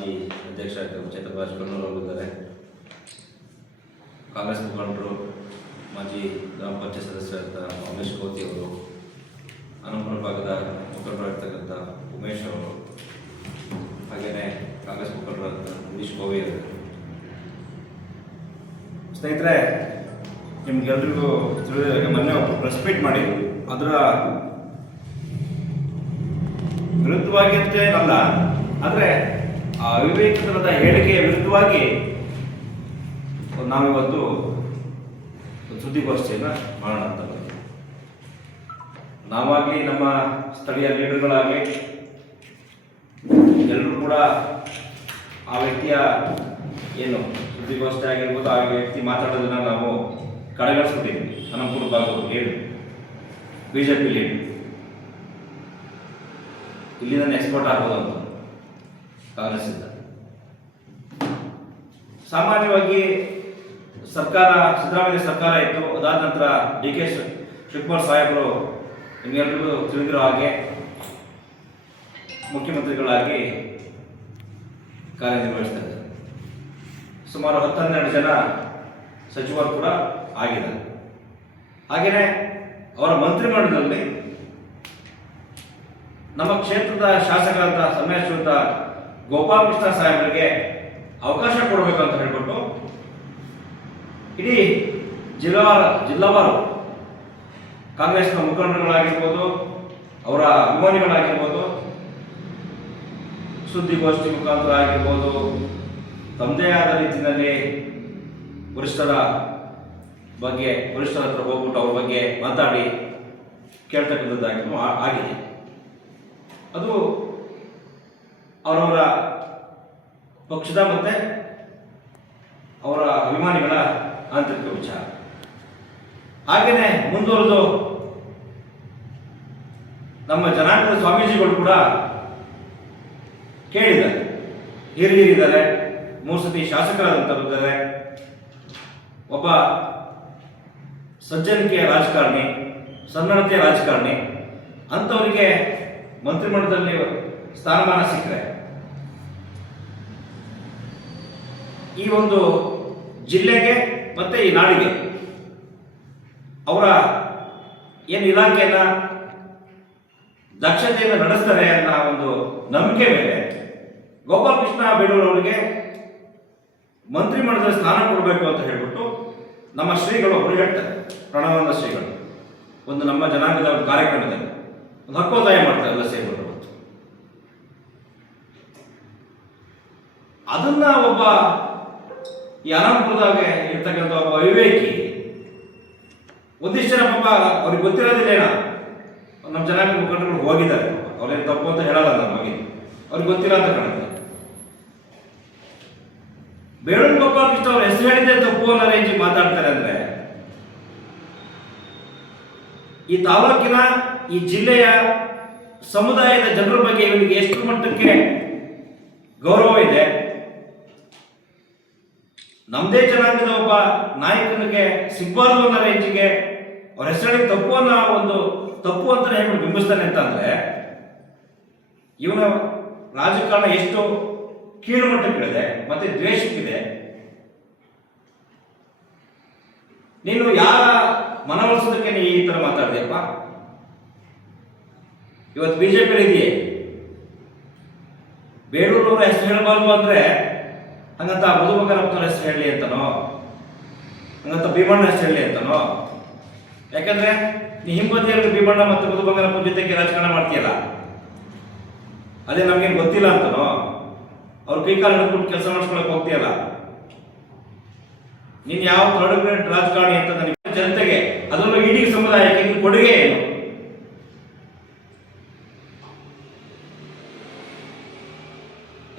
ಮಾಜಿ ಅಧ್ಯಕ್ಷ ಚೇತರಾಜ್ ಕಣ್ಣೂರು ಅವರಿದ್ದಾರೆ. ಕಾಂಗ್ರೆಸ್ ಮುಖಂಡರು ಮಾಜಿ ಗ್ರಾಮ ಪಂಚಾಯತ್ ಸದಸ್ಯರಾದ ಉಮೇಶ್ ಕೋತಿ ಅವರು, ಅನಂತಪುರ ಭಾಗದ ಮುಖಂಡರಾಗಿರ್ತಕ್ಕಂಥ ಉಮೇಶ್ ಅವರು, ಹಾಗೆಯೇ ಕಾಂಗ್ರೆಸ್ ಮುಖಂಡರಾದ ಹರೀಶ್ ಕೋವಿ ಅವರು. ಸ್ನೇಹಿತರೆ, ನಿಮ್ಗೆಲ್ರಿಗೂ ತಿಳಿದ ಮೊನ್ನೆ ಪ್ರೆಸ್ ಮೀಟ್ ಮಾಡಿ ಅದರ ವಿರುದ್ಧವಾಗಿ ಅಂತೇನಲ್ಲ, ಆದರೆ ಆ ಅವಿವೇಕದ ಹೇಳಿಕೆಯ ವಿರುದ್ಧವಾಗಿ ನಾವಿವತ್ತು ಸುದ್ದಿಗೋಷ್ಠಿಯನ್ನು ಮಾಡೋಣ ಅಂತ. ನಾವಾಗಲಿ ನಮ್ಮ ಸ್ಥಳೀಯ ಲೀಡರ್ಗಳಾಗಲಿ ಎಲ್ಲರೂ ಕೂಡ ಆ ವ್ಯಕ್ತಿಯ ಏನು ಸುದ್ದಿಗೋಷ್ಠಿ ಆಗಿರ್ಬೋದು, ಆ ವ್ಯಕ್ತಿ ಮಾತಾಡೋದನ್ನ ನಾವು ಕಡೆಗಣಿಸ್ಬಿಟ್ಟಿದ್ವಿ. ಅನಂತಪುರ ಭಾಗದ ಲೀಡ್, BJP ಲೀಡ್, ಇಲ್ಲಿಂದ ಎಕ್ಸ್ಪೋರ್ಟ್ ಆಗ್ಬೋದು ಅಂತ ಕಾಂಗ್ರೆಸ್ ಇಂದ. ಸಾಮಾನ್ಯವಾಗಿ ಸರ್ಕಾರ, ಸಿದ್ದರಾಮಯ್ಯ ಸರ್ಕಾರ ಇತ್ತು. ಅದಾದ ನಂತರ DK ಶಿವಕುಮಾರ್ ಸಾಹೇಬರು ನಿಮಗೆಲ್ಲರಿಗೂ ತಿಳಿದಿರೋ ಹಾಗೆ ಮುಖ್ಯಮಂತ್ರಿಗಳಾಗಿ ಕಾರ್ಯನಿರ್ವಹಿಸ್ತಾ ಇದ್ದಾರೆ. ಸುಮಾರು 10-12 ಜನ ಸಚಿವರು ಕೂಡ ಆಗಿದ್ದಾರೆ. ಹಾಗೆಯೇ ಅವರ ಮಂತ್ರಿಮಂಡಲದಲ್ಲಿ ನಮ್ಮ ಕ್ಷೇತ್ರದ ಶಾಸಕರಾದ ಸನ್ಮಾನ್ಯ ಗೋಪಾಲ್ ಕೃಷ್ಣ ಸಾಹೇಬರಿಗೆ ಅವಕಾಶ ಕೊಡಬೇಕು ಅಂತ ಹೇಳ್ಬಿಟ್ಟು ಇಡೀ ಜಿಲ್ಲಾವಾರು ಕಾಂಗ್ರೆಸ್ನ ಮುಖಂಡರುಗಳಾಗಿರ್ಬೋದು, ಅವರ ಅಭಿಮಾನಿಗಳಾಗಿರ್ಬೋದು, ಸುದ್ದಿಗೋಷ್ಠಿ ಮುಖಾಂತರ ಆಗಿರ್ಬೋದು, ತಮ್ಮದೇ ಆದ ರೀತಿಯಲ್ಲಿ ವರಿಷ್ಠರ ಹತ್ರ ಹೋಗ್ಬಿಟ್ಟು ಅವ್ರ ಬಗ್ಗೆ ಮಾತಾಡಿ ಕೇಳ್ತಕ್ಕಂಥದ್ದಾಗಿ ಆಗಿದೆ. ಅದು ಅವರವರ ಪಕ್ಷದ ಮತ್ತು ಅವರ ಅಭಿಮಾನಿಗಳ ಆಂತರಿಕ ವಿಚಾರ. ಹಾಗೆಯೇ ಮುಂದುವರೆದು ನಮ್ಮ ಜನಾಂಗದ ಸ್ವಾಮೀಜಿಗಳು ಕೂಡ ಕೇಳಿದ್ದಾರೆ. ಹಿರಿಯರಿದ್ದಾರೆ, 3 ಸತಿ ಶಾಸಕರಾದಂಥವರಿದ್ದಾರೆ, ಒಬ್ಬ ಸಜ್ಜನಿಕೆಯ ರಾಜಕಾರಣಿ, ಸನ್ನಡತೆಯ ರಾಜಕಾರಣಿ, ಅಂಥವರಿಗೆ ಮಂತ್ರಿಮಂಡಲದಲ್ಲಿ ಸ್ಥಾನಮಾನ ಸಿಕ್ಕರೆ ಈ ಒಂದು ಜಿಲ್ಲೆಗೆ ಮತ್ತೆ ಈ ನಾಡಿಗೆ ಅವರ ಏನು ಇಲಾಖೆಯನ್ನ ದಕ್ಷತೆಯಿಂದ ನಡೆಸ್ತಾರೆ ಅನ್ನೋ ಒಂದು ನಂಬಿಕೆ ಮೇಲೆ ಗೋಪಾಲ್ ಕೃಷ್ಣ ಬೇಡೂರು ಅವರಿಗೆ ಮಂತ್ರಿಮಂಡಲದಲ್ಲಿ ಸ್ಥಾನ ಕೊಡಬೇಕು ಅಂತ ಹೇಳ್ಬಿಟ್ಟು ನಮ್ಮ ಶ್ರೀಗಳು ಒಬ್ಬರು ಹೇಳ್ತಾರೆ. ಪ್ರಣವಾನಂದ ಶ್ರೀಗಳು ಒಂದು ನಮ್ಮ ಜನಾಂಗದ ಒಂದು ಕಾರ್ಯಕ್ರಮದಲ್ಲಿ ಒಂದು ಹಕ್ಕೋತ್ತಾಯ ಮಾಡ್ತಾರೆ ಎಲ್ಲ ಸೇರಿಬಿಟ್ಟು. ಅದನ್ನ ಒಬ್ಬ ಈ ಅನಂತಪುರದಾಗ ಇರ್ತಕ್ಕಂಥ ಒಬ್ಬ ಅವಿವೇಕಿ, ಒಂದಿಷ್ಟು ಜನ ಪಾಪ ಅವ್ರಿಗೆ ಗೊತ್ತಿರೋದಿಲ್ಲ, ನಮ್ಮ ಜನಾಂಗ ಮುಖಂಡರು ಹೋಗಿದ್ದಾರೆ, ಅವ್ರೇನು ತಪ್ಪು ಅಂತ ಹೇಳಲ್ಲ, ನಮಗೆ ಅವ್ರಿಗೆ ಗೊತ್ತಿಲ್ಲ ಅಂತ ಕಾಣುತ್ತೆ. ಬೇಡೂರು ಗೋಪಾಲ್ ಕೃಷ್ಣ ಅವ್ರ ಹೆಸರು ಹೇಳಿದ್ದೆ ತಪ್ಪು ಅನ್ನೋ ರೇಂಜಿಗೆ ಮಾತಾಡ್ತಾರೆ. ಅಂದ್ರೆ ಈ ತಾಲೂಕಿನ, ಈ ಜಿಲ್ಲೆಯ ಸಮುದಾಯದ ಜನರ ಬಗ್ಗೆ ಇವನಿಗೆ ಎಷ್ಟು ಮಟ್ಟಕ್ಕೆ ಗೌರವ ಇದೆ, ನಮ್ಮದೇ ಜನಾಂಗದ ಒಬ್ಬ ನಾಯಕನಿಗೆ ಸಿಗ್ಬಾರ್ದು ಅನ್ನೋ ರೇಂಜಿಗೆ ಅವ್ರ ಹೆಸರಲ್ಲಿ ತಪ್ಪು ಅನ್ನೋ ಒಂದು ತಪ್ಪು ಅಂತ ಹೇಳ್ಬಿಟ್ಟು ಬಿಂಬಿಸ್ತಾನೆ ಅಂತಂದ್ರೆ ಇವನ ರಾಜಕಾರಣ ಎಷ್ಟು ಕೀಳುಮಟ್ಟಕ್ಕಿದೆ ಮತ್ತೆ ದ್ವೇಷಕ್ಕಿದೆ. ನೀನು ಯಾರ ಮನವೊಲಿಸೋದಕ್ಕೆ ನೀ ಈ ತರ ಮಾತಾಡಿದೆಯಪ್ಪ? ಇವತ್ತು BJP ಇದೆಯೇ? ಬೇಡೂರವ್ರ ಹೆಸರು ಹೇಳಬಾರ್ದು ಅಂದ್ರೆ ಹಂಗಂತ ಮಧುಬಂಗಾರಪ್ಪನವ್ರ ಹೆಸರು ಹೇಳಲಿ ಅಂತನೋ, ಹಂಗಂತ ಭೀಮಣ್ಣ ಹೆಸರು ಹೇಳಲಿ ಅಂತನೋ? ಯಾಕಂದ್ರೆ ನೀ ಹಿಂಬದಿಯಲ್ಲಿ ಭೀಮಣ್ಣ ಮತ್ತು ಮಧುಬಂಗಾರಪ್ಪನ ಜೊತೆಗೆ ರಾಜಕಾರಣ ಮಾಡ್ತೀಯಲ್ಲ, ಅದೇ ನಮ್ಗೇನು ಗೊತ್ತಿಲ್ಲ ಅಂತನೋ? ಅವ್ರ ಕೈಕಾಲು ಹಿಡಿದ್ಬಿಟ್ಟು ಕೆಲಸ ಮಾಡಿಸ್ಕೊಳಕ್ ಹೋಗ್ತೀಯಲ್ಲ, ನೀನ್ ಯಾವ ಥರ್ಡ್ ಗ್ರೇಡ್ ರಾಜಕಾರಣಿ ಅಂತ ನನಗೆ ಜನತೆಗೆ, ಅದರಲ್ಲೂ ಇಡೀ ಸಮುದಾಯಕ್ಕೆ ನಿನ್ನ ಕೊಡುಗೆ ಏನು?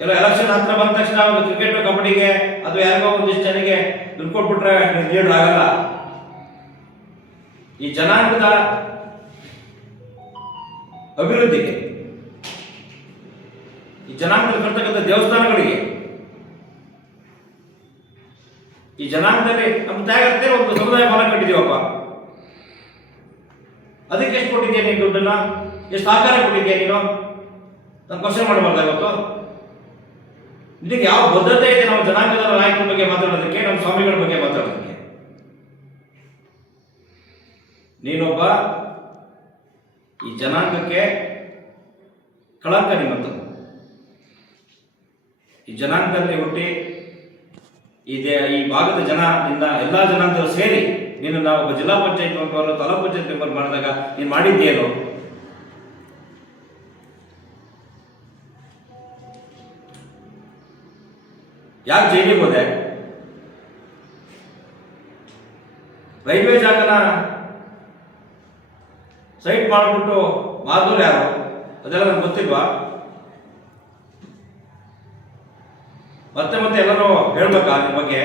ಎಲ್ಲ ಎಲೆಕ್ಷನ್ ಹತ್ರ ಬಂದ ತಕ್ಷಣ ಒಂದು ಕ್ರಿಕೆಟ್ ಕಬಡ್ಡಿಗೆ ಅಥವಾ ಯಾರಿಗೋ ಒಂದಿಷ್ಟು ಜನಕ್ಕೆ ದುಡ್ಡು ಕೊಟ್ಬಿಟ್ರೆ ಲೀಡರ್ ಆಗಲ್ಲ. ಈ ಜನಾಂಗದ ಅಭಿವೃದ್ಧಿಗೆ, ಈ ಜನಾಂಗದಲ್ಲಿ ಬರ್ತಕ್ಕಂಥ ದೇವಸ್ಥಾನಗಳಿಗೆ, ಈ ಜನಾಂಗದಲ್ಲಿ ನಮ್ಮ ತ್ಯಾಗತ್ತೆ ಒಂದು ಸಮುದಾಯ ಭವನ ಕಟ್ಟಿದೀವಪ್ಪ, ಅದಕ್ಕೆ ಎಷ್ಟು ಕೊಟ್ಟಿದ್ಯಾ ನೀನು ದುಡ್ಡನ್ನ? ಎಷ್ಟು ಆಕಾರ ಕೊಟ್ಟಿದ್ಯಾ ನೀನು? ನಾನು ಕ್ವಶನ್ ಮಾಡಬಾರ್ದಾಗತ್ತು. ನಿನಗೆ ಯಾವ ಬದ್ಧತೆ ಇದೆ ನಮ್ಮ ಜನಾಂಗದ ನಾಯಕರ ಬಗ್ಗೆ ಮಾತಾಡೋದಕ್ಕೆ, ನಮ್ಮ ಸ್ವಾಮಿಗಳ ಬಗ್ಗೆ ಮಾತಾಡೋದಕ್ಕೆ? ನೀನೊಬ್ಬ ಈ ಜನಾಂಗಕ್ಕೆ ಕಳಂಕ. ನಿಮ್ಮಂತ ಈ ಜನಾಂಗದಲ್ಲಿ ಹುಟ್ಟಿ ಈ ಭಾಗದ ಜನ ನಿನ್ನ ಎಲ್ಲ ಜನಾಂಗದವರು ಸೇರಿ ನೀನು ಒಬ್ಬ ಜಿಲ್ಲಾ ಪಂಚಾಯತ್ ಮೆಂಬರ್, ತಾಲೂಕು ಪಂಚಾಯತ್ ಮೆಂಬರ್ ಮಾಡಿದಾಗ ನೀನು ಮಾಡಿದ್ದೇನು? ಯಾಕೆ ಜೈಲಿಗೆ ಹೋದೆ? ರೈಲ್ವೆ ಜಾಗನ ಸೈಟ್ ಮಾಡಿಬಿಟ್ಟು ಮಾದೂರು ಯಾರು? ಅದೆಲ್ಲ ನಮ್ಗೆ ಗೊತ್ತಿಲ್ವಾ? ಮತ್ತೆ ಮತ್ತೆ ಎಲ್ಲರೂ ಹೇಳ್ಬೇಕಾ ನಿನ್ನ ಬಗ್ಗೆ,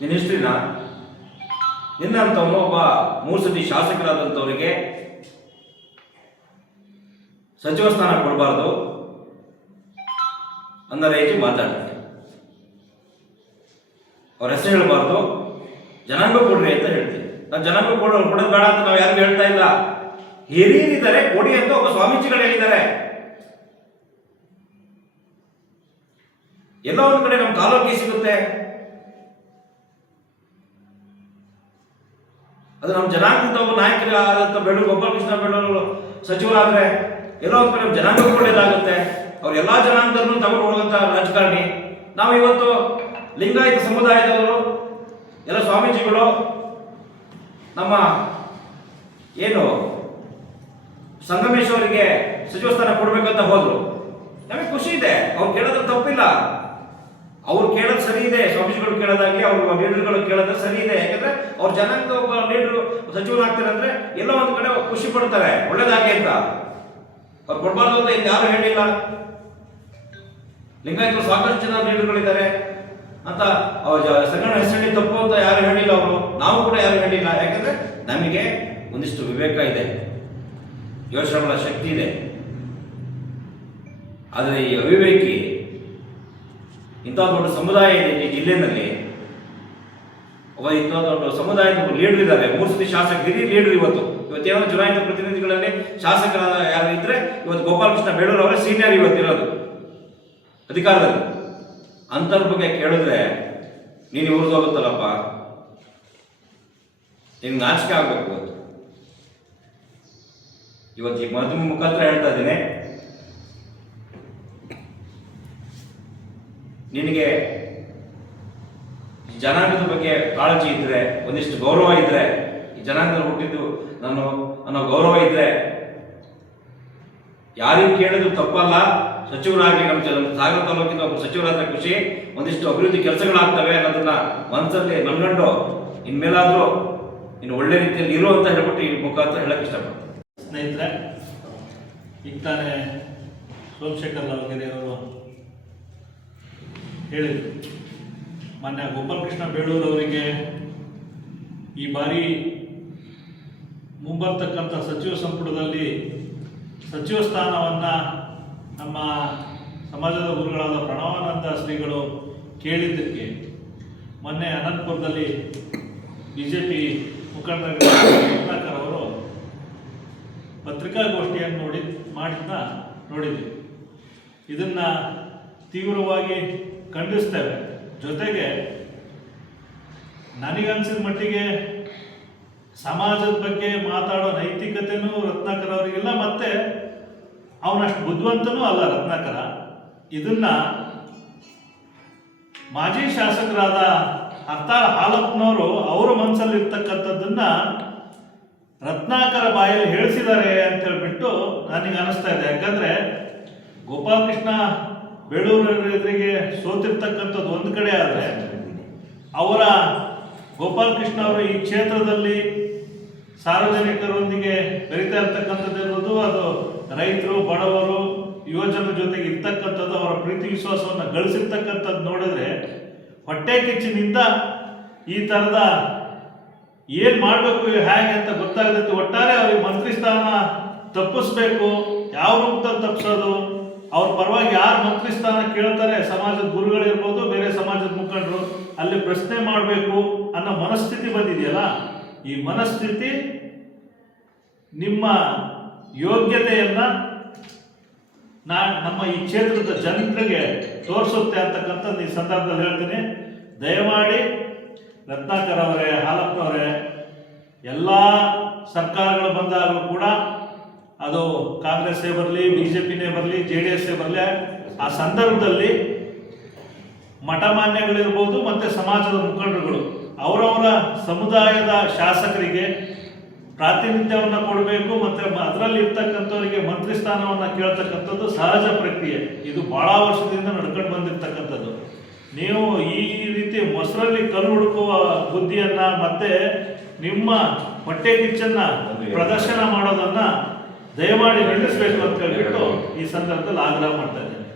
ನಿನ್ನ ಹಿಸ್ಟ್ರಿನ? ನಿನ್ನಂಥವನು ಒಬ್ಬ 3 ಸತಿ ಶಾಸಕರಾದಂಥವರಿಗೆ ಸಚಿವ ಸ್ಥಾನ ಕೊಡಬಾರ್ದು ಅನ್ನೋ ರೀತಿ ಮಾತಾಡ್ತಾರೆ. ಅವ್ರ ಹೆಸರು ಹೇಳಬಾರ್ದು, ಜನಾಂಗ ಕೊಡ್ರಿ ಅಂತ ಹೇಳ್ತೀವಿ. ನಾವು ಜನಾಂಗ ಕೊಡೋದು ಬೇಡ ಅಂತ ನಾವು ಯಾರಿಗೂ ಹೇಳ್ತಾ ಇಲ್ಲ. ಹಿರಿಯರಿದ್ದಾರೆ, ಕೊಡಿ ಅಂತ ಒಬ್ಬ ಸ್ವಾಮೀಜಿಗಳು ಹೇಳಿದ್ದಾರೆ. ಎಲ್ಲ ಒಂದು ಕಡೆ ನಮ್ಮ ತಾಲೂಕಿಗೆ ಸಿಗುತ್ತೆ, ಅದು ನಮ್ಮ ಜನಾಂಗದ ಒಬ್ಬ ನಾಯಕರಾದಂಥ ಗೋಪಾಲಕೃಷ್ಣ ಬೇಳೂರು ಸಚಿವರಾದ್ರೆ ಎಲ್ಲ ಒಂದು ಕಡೆ ಜನಾಂಗ ಒಳ್ಳೇದಾಗುತ್ತೆ. ಅವ್ರು ಎಲ್ಲ ಜನಾಂಗದನ್ನು ತಗೊಂಡು ಹೋಗುವಂತ ರಾಜಕಾರಣಿ. ನಾವು ಇವತ್ತು ಲಿಂಗಾಯತ ಸಮುದಾಯದವರು ಎಲ್ಲ ಸ್ವಾಮೀಜಿಗಳು ನಮ್ಮ ಏನು ಸಂಗಮೇಶ್ವರಿಗೆ ಸಚಿವ ಸ್ಥಾನ ಕೊಡ್ಬೇಕಂತ ಹೋದ್ರು. ನಮಗೆ ಖುಷಿ ಇದೆ, ಅವ್ರು ಕೇಳೋದು ತಪ್ಪಿಲ್ಲ. ಅವ್ರು ಕೇಳೋದು ಸರಿ ಇದೆ, ಸ್ವಾಮೀಜಿಗಳು ಕೇಳೋದಾಗ್ಲಿ ಅವ್ರ ಲೀಡರ್ಗಳು ಕೇಳೋದು ಸರಿ ಇದೆ. ಯಾಕಂದ್ರೆ ಅವ್ರ ಜನಾಂಗದ ಒಬ್ಬ ಲೀಡರ್ ಸಚಿವರಾಗ್ತಾರೆ ಅಂದ್ರೆ ಎಲ್ಲ ಒಂದು ಕಡೆ ಖುಷಿ ಪಡ್ತಾರೆ, ಒಳ್ಳೇದಾಗಿ ಅಂತ. ಅವ್ರು ಕೊಡ್ಬಾರ್ದು ಅಂತ ಯಾರು ಹೇಳಿಲ್ಲ. ಲಿಂಗಾಯತರು ಸಾಕಷ್ಟು ಜನ ಲೀಡರ್ಗಳಿದ್ದಾರೆ ಅಂತ ಸಂಗಣ್ಣ ಹೆಸರಲ್ಲಿ ತಪ್ಪು ಅಂತ ಯಾರು ಹೇಳಿಲ್ಲ. ಅವರು ನಾವು ಕೂಡ ಯಾರು ಹೇಳಿಲ್ಲ. ಯಾಕಂದ್ರೆ ನಮಗೆ ಒಂದಿಷ್ಟು ವಿವೇಕ ಇದೆ, ಯೋಚನೆ ಮಾಡೋ ಶಕ್ತಿ ಇದೆ. ಆದರೆ ಈ ಅವಿವೇಕಿ ಇಂಥ ದೊಡ್ಡ ಸಮುದಾಯ ಇದೆ ಈ ಜಿಲ್ಲೆಯಲ್ಲಿ, ಒಬ್ಬ ಇಂಥ ದೊಡ್ಡ ಸಮುದಾಯದ ಲೀಡರ್ ಇದ್ದಾರೆ, 3 ಸತಿ ಶಾಸಕ, ಹಿರಿಯ ಲೀಡರ್. ಇವತ್ತೇನೋ ಚುನಾಯಿತ ಪ್ರತಿನಿಧಿಗಳಲ್ಲಿ ಶಾಸಕರಾದ ಯಾರು ಇದ್ರೆ ಇವತ್ತು ಗೋಪಾಲಕೃಷ್ಣ ಬೇಳೂರು ಅವರೇ ಸೀನಿಯರ್ ಇವತ್ತಿರೋದು ಅಧಿಕಾರದಲ್ಲಿ. ಅಂಥವ್ರ ಬಗ್ಗೆ ಕೇಳಿದ್ರೆ ನೀನು ಉರಿದೋಗುತ್ತಲ್ಲಪ್ಪ, ನಿನ್ಗೆ ನಾಚಿಕೆ ಆಗ್ಬೇಕು. ಇವತ್ತು ಈ ಮದುವೆ ಮುಖಾಂತರ ಹೇಳ್ತಾ ಇದ್ದೀನಿ, ನಿನಗೆ ಜನಾಂಗದ ಬಗ್ಗೆ ಕಾಳಜಿ ಇದ್ರೆ, ಒಂದಿಷ್ಟು ಗೌರವ ಇದ್ರೆ, ಈ ಜನಾಂಗದಲ್ಲಿ ಹುಟ್ಟಿದ್ದು ನಾನು ಅನ್ನೋ ಗೌರವ ಇದ್ರೆ ಯಾರಿಗೆ ಕೇಳಿದ್ರು ತಪ್ಪಲ್ಲ. ಸಚಿವರಾಗಿ ನಮ್ಮ ಸಾಗರ ತಾಲೂಕಿನ ಒಬ್ಬ ಸಚಿವರಾದ ಖುಷಿ, ಒಂದಿಷ್ಟು ಅಭಿವೃದ್ಧಿ ಕೆಲಸಗಳಾಗ್ತವೆ ಅನ್ನೋದನ್ನ ಮನಸ್ಸಲ್ಲಿ ಮಲ್ಗಂಡು ಇನ್ಮೇಲಾದ್ರೂ ಇನ್ನು ಒಳ್ಳೆ ರೀತಿಯಲ್ಲಿ ಇರು ಅಂತ ಹೇಳ್ಬಿಟ್ಟು ಈ ಮುಖಾಂತರ ಹೇಳಕ್ ಇಷ್ಟಪಡ್ತೀನಿ. ಸ್ನೇಹಿತರೆ, ಈಗ ತಾನೇ ಸೋಮಶೇಖರ್ ಲಾವಗಿರಿ ಅವರು ಹೇಳಿದರು, ಮೊನ್ನೆ ಗೋಪಾಲಕೃಷ್ಣ ಬೇಳೂರು ಅವರಿಗೆ ಈ ಬಾರಿ ಮುಂಬರ್ತಕ್ಕಂಥ ಸಚಿವ ಸಂಪುಟದಲ್ಲಿ ಸಚಿವ ಸ್ಥಾನವನ್ನು ನಮ್ಮ ಸಮಾಜದ ಗುರುಗಳಾದ ಪ್ರಣವಾನಂದ ಶ್ರೀಗಳು ಕೇಳಿದ್ದಕ್ಕೆ ಮೊನ್ನೆ ಅನಂತಪುರದಲ್ಲಿ BJP ಮುಖಂಡರು ಅವರು ಪತ್ರಿಕಾಗೋಷ್ಠಿಯನ್ನು ನೋಡಿದ್ವಿ. ಇದನ್ನು ತೀವ್ರವಾಗಿ ಖಂಡಿಸ್ತೇವೆ. ಜೊತೆಗೆ ನನಗನ್ಸಿದ ಮಟ್ಟಿಗೆ ಸಮಾಜದ ಬಗ್ಗೆ ಮಾತಾಡೋ ನೈತಿಕತೆನೂ ರತ್ನಾಕರ್ ಅವರಿಗಿಲ್ಲ, ಮತ್ತೆ ಅವನಷ್ಟು ಬುದ್ಧಿವಂತನೂ ಅಲ್ಲ ರತ್ನಾಕರ. ಇದನ್ನ ಮಾಜಿ ಶಾಸಕರಾದ ಹರ್ತಾಳ ಹಾಲಪ್ಪನವರು ಅವರ ಮನಸ್ಸಲ್ಲಿ ಇರ್ತಕ್ಕಂಥದ್ದನ್ನ ರತ್ನಾಕರ ಬಾಯಲ್ಲಿ ಹೇಳಿಸಿದ್ದಾರೆ ಅಂತ ಹೇಳ್ಬಿಟ್ಟು ನನಗೆ ಅನಿಸ್ತಾ ಇದೆ. ಯಾಕಂದ್ರೆ ಗೋಪಾಲಕೃಷ್ಣ ಬೇಳೂರು ಎದುರಿಗೆ ಸೋತಿರ್ತಕ್ಕಂಥದ್ದು ಒಂದು ಕಡೆ ಆದರೆ, ಅವರ ಗೋಪಾಲಕೃಷ್ಣ ಅವರು ಈ ಕ್ಷೇತ್ರದಲ್ಲಿ ಸಾರ್ವಜನಿಕರೊಂದಿಗೆ ಬೆರೀತಾ ಇರ್ತಕ್ಕಂಥದ್ದು ಇರೋದು, ಅದು ರೈತರು, ಬಡವರು, ಯುವಜನರ ಜೊತೆಗೆ ಇರ್ತಕ್ಕಂಥದ್ದು, ಅವರ ಪ್ರೀತಿ ವಿಶ್ವಾಸವನ್ನು ಗಳಿಸಿರ್ತಕ್ಕಂಥದ್ದು ನೋಡಿದ್ರೆ ಹೊಟ್ಟೆ ಕಿಚ್ಚಿನಿಂದ ಈ ಥರದ ಏನು ಮಾಡಬೇಕು ಹೇಗೆ ಅಂತ ಗೊತ್ತಾಗತ್ತೆ. ಒಟ್ಟಾರೆ ಅವ್ರಿಗೆ ಮಂತ್ರಿ ಸ್ಥಾನ ತಪ್ಪಿಸ್ಬೇಕು. ಯಾವ ರೂಪದಲ್ಲಿ ತಪ್ಪಿಸೋದು, ಅವ್ರ ಪರವಾಗಿ ಯಾರು ಮಂತ್ರಿ ಸ್ಥಾನ ಕೇಳ್ತಾರೆ, ಸಮಾಜದ ಗುರುಗಳಿರ್ಬೋದು, ಬೇರೆ ಸಮಾಜದ ಮುಖಂಡರು, ಅಲ್ಲಿ ಪ್ರಶ್ನೆ ಮಾಡಬೇಕು ಅನ್ನೋ ಮನಸ್ಥಿತಿ ಬಂದಿದೆಯಲ್ಲ, ಈ ಮನಸ್ಥಿತಿ ನಿಮ್ಮ ಯೋಗ್ಯತೆಯನ್ನ ನಮ್ಮ ಈ ಕ್ಷೇತ್ರದ ಜನರಿಗೆ ತೋರಿಸುತ್ತೆ ಅಂತಕ್ಕಂಥದ್ದು ಈ ಸಂದರ್ಭದಲ್ಲಿ ಹೇಳ್ತೀನಿ. ದಯಮಾಡಿ ರತ್ನಾಕರ್ ಅವರೇ, ಹಾಲಪ್ಪನವರೇ, ಎಲ್ಲ ಸರ್ಕಾರಗಳು ಬಂದಾಗಲೂ ಕೂಡ ಅದು ಕಾಂಗ್ರೆಸ್ಸೇ ಬರಲಿ, ಬಿಜೆಪಿನೇ ಬರಲಿ, JDS ಬರಲಿ, ಆ ಸಂದರ್ಭದಲ್ಲಿ ಮಠಮಾನ್ಯಗಳಿರ್ಬೋದು ಮತ್ತು ಸಮಾಜದ ಮುಖಂಡರುಗಳು ಅವರವರ ಸಮುದಾಯದ ಶಾಸಕರಿಗೆ ಪ್ರಾತಿನಿಧ್ಯವನ್ನು ಕೊಡಬೇಕು ಮತ್ತು ಅದರಲ್ಲಿ ಇರ್ತಕ್ಕಂಥವರಿಗೆ ಮಂತ್ರಿ ಸ್ಥಾನವನ್ನು ಕೇಳ್ತಕ್ಕಂಥದ್ದು ಸಹಜ ಪ್ರಕ್ರಿಯೆ. ಇದು ಭಾಳ ವರ್ಷದಿಂದ ನಡ್ಕೊಂಡು ಬಂದಿರತಕ್ಕಂಥದ್ದು. ನೀವು ಈ ರೀತಿ ಮೊಸರಲ್ಲಿ ಕಲ್ಲು ಹುಡುಕುವ ಬುದ್ಧಿಯನ್ನ ಮತ್ತೆ ನಿಮ್ಮ ಹೊಟ್ಟೆ ಕಿಚ್ಚನ್ನ ಪ್ರದರ್ಶನ ಮಾಡೋದನ್ನ ದಯಮಾಡಿ ನಿಲ್ಲಿಸಬೇಕು ಅಂತ ಹೇಳ್ಬಿಟ್ಟು ಈ ಸಂದರ್ಭದಲ್ಲಿ ಆಗ್ರಹ ಮಾಡ್ತಾ ಇದ್ದೇನೆ.